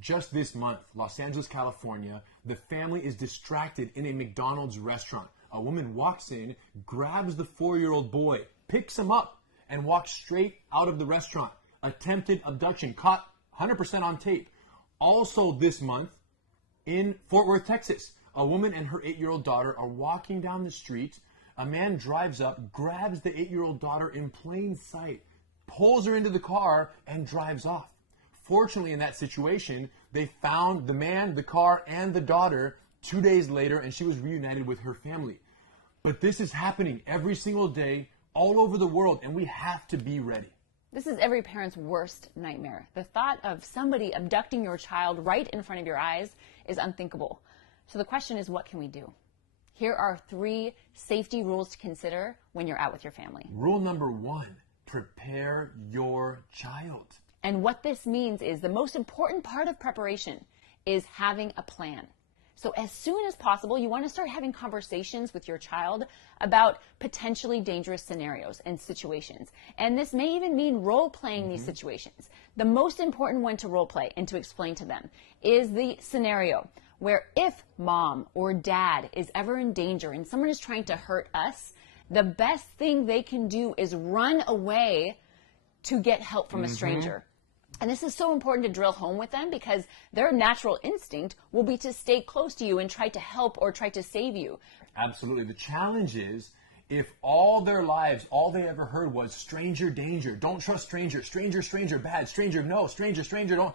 just this month, Los Angeles, California, the family is distracted in a McDonald's restaurant. A woman walks in, grabs the 4-year-old boy, picks him up, and walks straight out of the restaurant. Attempted abduction, caught 100% on tape. Also this month, in Fort Worth, Texas, a woman and her 8-year-old daughter are walking down the street. A man drives up, grabs the 8-year-old daughter in plain sight, pulls her into the car, and drives off. Fortunately, in that situation, they found the man, the car, and the daughter 2 days later, and she was reunited with her family. But this is happening every single day all over the world, and we have to be ready. This is every parent's worst nightmare. The thought of somebody abducting your child right in front of your eyes is unthinkable. So the question is, what can we do? Here are 3 safety rules to consider when you're out with your family. Rule number 1, prepare your child. And what this means is the most important part of preparation is having a plan. So as soon as possible, you want to start having conversations with your child about potentially dangerous scenarios and situations. And this may even mean role-playing these situations. The most important one to role-play and to explain to them is the scenario where if mom or dad is ever in danger and someone is trying to hurt us, the best thing they can do is run away to get help from a stranger. And this is so important to drill home with them because their natural instinct will be to stay close to you and try to help or try to save you. Absolutely. The challenge is if all their lives, all they ever heard was stranger danger, don't trust stranger, stranger, stranger, bad, stranger, no, stranger, stranger, don't.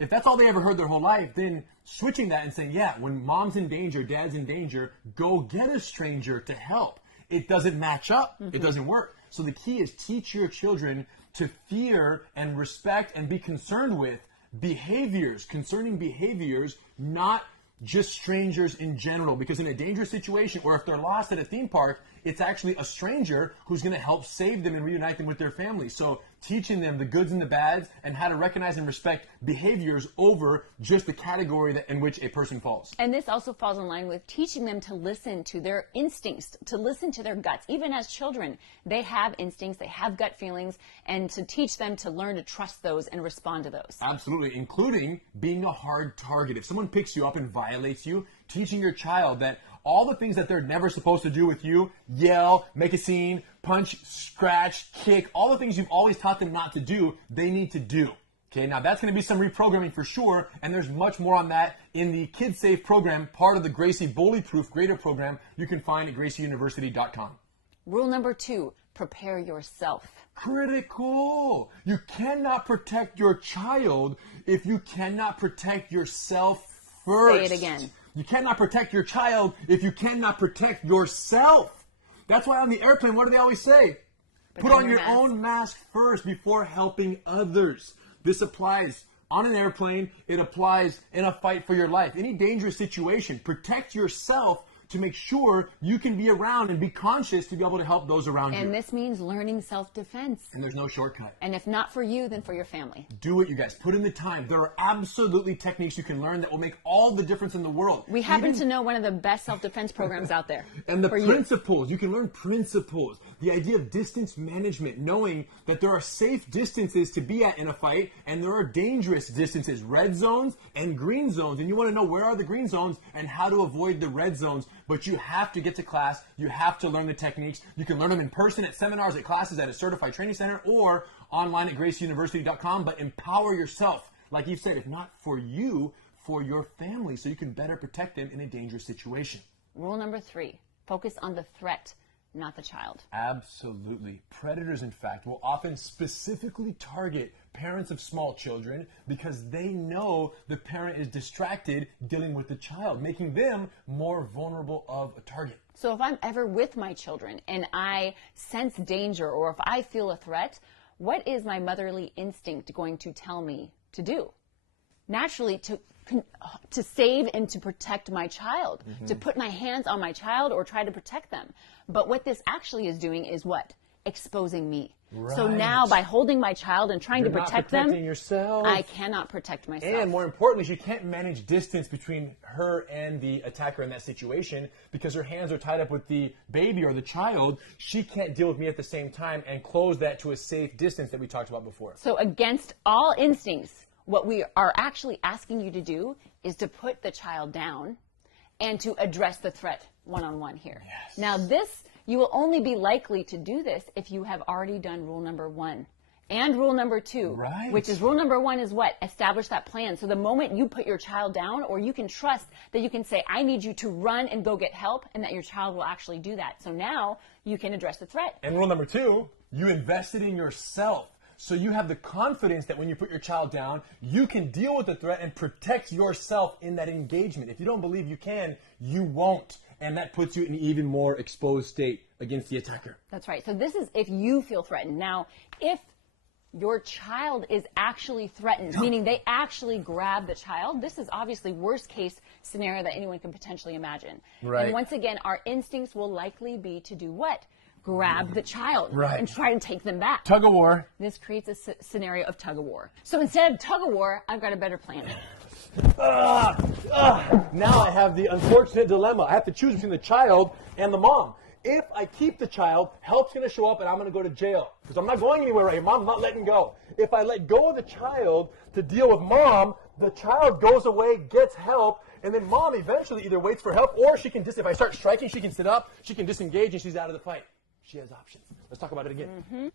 If that's all they ever heard their whole life, then switching that and saying, yeah, when mom's in danger, dad's in danger, go get a stranger to help. It doesn't match up. It doesn't work. So the key is teach your children to fear and respect and be concerned with concerning behaviors, not just strangers in general. Because in a dangerous situation, or if they're lost at a theme park, it's actually a stranger who's going to help save them and reunite them with their family. So teaching them the goods and the bads and how to recognize and respect behaviors over just the category in which a person falls. And this also falls in line with teaching them to listen to their instincts, to listen to their guts. Even as children, they have instincts, they have gut feelings, and to teach them to learn to trust those and respond to those. Absolutely, including being a hard target. If someone picks you up and violates you, teaching your child that all the things that they're never supposed to do with you, yell, make a scene, punch, scratch, kick, all the things you've always taught them not to do, they need to do. Okay, now that's going to be some reprogramming for sure, and there's much more on that in the Kid Safe program, part of the Gracie Bully Proof Grader program you can find at gracieuniversity.com. Rule number 2, prepare yourself. Critical! You cannot protect your child if you cannot protect yourself first. Say it again. You cannot protect your child if you cannot protect yourself. That's why on the airplane, what do they always say? Put on your own mask first before helping others. This applies on an airplane. It applies in a fight for your life. Any dangerous situation, protect yourself to make sure you can be around and be conscious to be able to help those around you. And this means learning self-defense. And there's no shortcut. And if not for you, then for your family. Do it, you guys. Put in the time. There are absolutely techniques you can learn that will make all the difference in the world. We happen to know one of the best self-defense programs out there. And the principles. You can learn principles. The idea of distance management, knowing that there are safe distances to be at in a fight, and there are dangerous distances, red zones and green zones. And you want to know where are the green zones and how to avoid the red zones. But you have to get to class. You have to learn the techniques. You can learn them in person at seminars, at classes, at a certified training center, or online at gracieuniversity.com. But empower yourself. Like you said, if not for you, for your family, so you can better protect them in a dangerous situation. Rule number 3, focus on the threat, not the child. Absolutely. Predators, in fact, will often specifically target parents of small children because they know the parent is distracted dealing with the child, making them more vulnerable of a target. So if I'm ever with my children and I sense danger or if I feel a threat, what is my motherly instinct going to tell me to do? Naturally, to save and to protect my child, to put my hands on my child or try to protect them. But what this actually is doing is what? Exposing me. Right. So now by holding my child and trying to protect them, yourself. I cannot protect myself. And more importantly, she can't manage distance between her and the attacker in that situation because her hands are tied up with the baby or the child. She can't deal with me at the same time and close that to a safe distance that we talked about before. So against all instincts, What we are actually asking you to do is to put the child down and to address the threat one-on-one here. Yes. Now this, you will only be likely to do this if you have already done rule number 1 and rule number 2, right. which is rule number 1 is what? Establish that plan. So the moment you put your child down, or you can trust that you can say, I need you to run and go get help, and that your child will actually do that. So now you can address the threat. And rule number 2, you invested in yourself. So you have the confidence that when you put your child down, you can deal with the threat and protect yourself in that engagement. If you don't believe you can, you won't. And that puts you in an even more exposed state against the attacker. That's right. So this is if you feel threatened. Now, if your child is actually threatened, meaning they actually grab the child, this is obviously worst case scenario that anyone can potentially imagine. Right. And once again, our instincts will likely be to do what? Grab the child right. and try to take them back. Tug of war. This creates a scenario of tug of war. So instead of tug of war, I've got a better plan. Now I have the unfortunate dilemma. I have to choose between the child and the mom. If I keep the child, help's going to show up and I'm going to go to jail. Because I'm not going anywhere right here. Mom's not letting go. If I let go of the child to deal with mom, the child goes away, gets help, and then mom eventually either waits for help or she can if I start striking, she can sit up, she can disengage, and she's out of the fight. She has options. Let's talk about it again. Mm-hmm.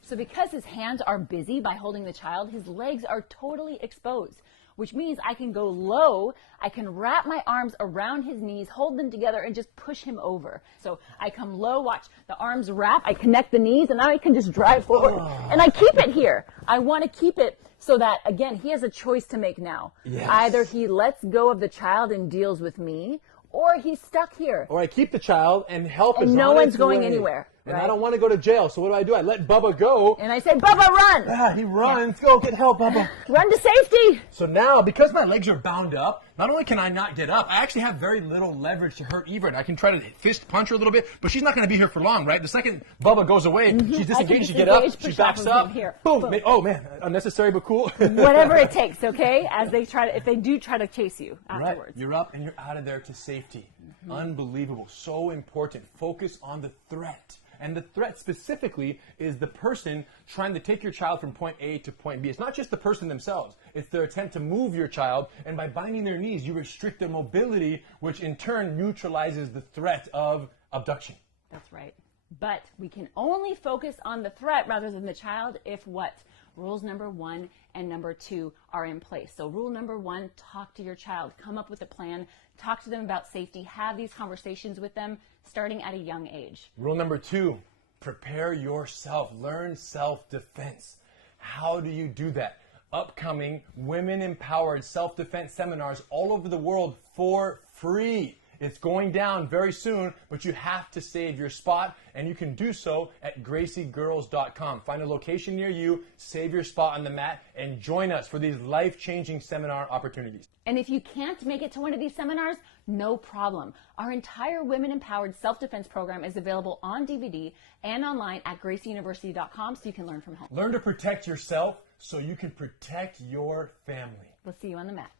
So because his hands are busy by holding the child, his legs are totally exposed, which means I can go low, I can wrap my arms around his knees, hold them together, and just push him over. So I come low, watch the arms wrap, I connect the knees, and now I can just drive forward. And I keep it here. I want to keep it so that, again, he has a choice to make now. Yes. Either he lets go of the child and deals with me, or he's stuck here. Or I keep the child and help is And no on one's its going way. anywhere. And right? I don't want to go to jail, so what do? I let Bubba go. And I say, Bubba, run! Ah, he runs. Go get help, Bubba. Run to safety! So now, because my legs are bound up, not only can I not get up, I actually have very little leverage to hurt Eva. I can try to fist punch her a little bit, but she's not going to be here for long, right? The second Bubba goes away, she's disengaged, she get up, she backs up. Here. Boom. Oh, man. Unnecessary but cool. Whatever it takes, okay? As they try to, if they do try to chase you afterwards. Right. You're up and you're out of there to safety. Unbelievable. So important. Focus on the threat. And the threat specifically is the person trying to take your child from point A to point B. It's not just the person themselves. It's their attempt to move your child. And by binding their knees, you restrict their mobility, which in turn neutralizes the threat of abduction. That's right. But we can only focus on the threat rather than the child if what? Rules number 1 and number 2 are in place. So rule number 1, talk to your child. Come up with a plan. Talk to them about safety. Have these conversations with them starting at a young age. Rule number 2, prepare yourself. Learn self-defense. How do you do that? Upcoming women-empowered self-defense seminars all over the world for free. It's going down very soon, but you have to save your spot, and you can do so at graciegirls.com. Find a location near you, save your spot on the mat, and join us for these life-changing seminar opportunities. And if you can't make it to one of these seminars, no problem. Our entire women-empowered self-defense program is available on DVD and online at gracieuniversity.com so you can learn from home. Learn to protect yourself so you can protect your family. We'll see you on the mat.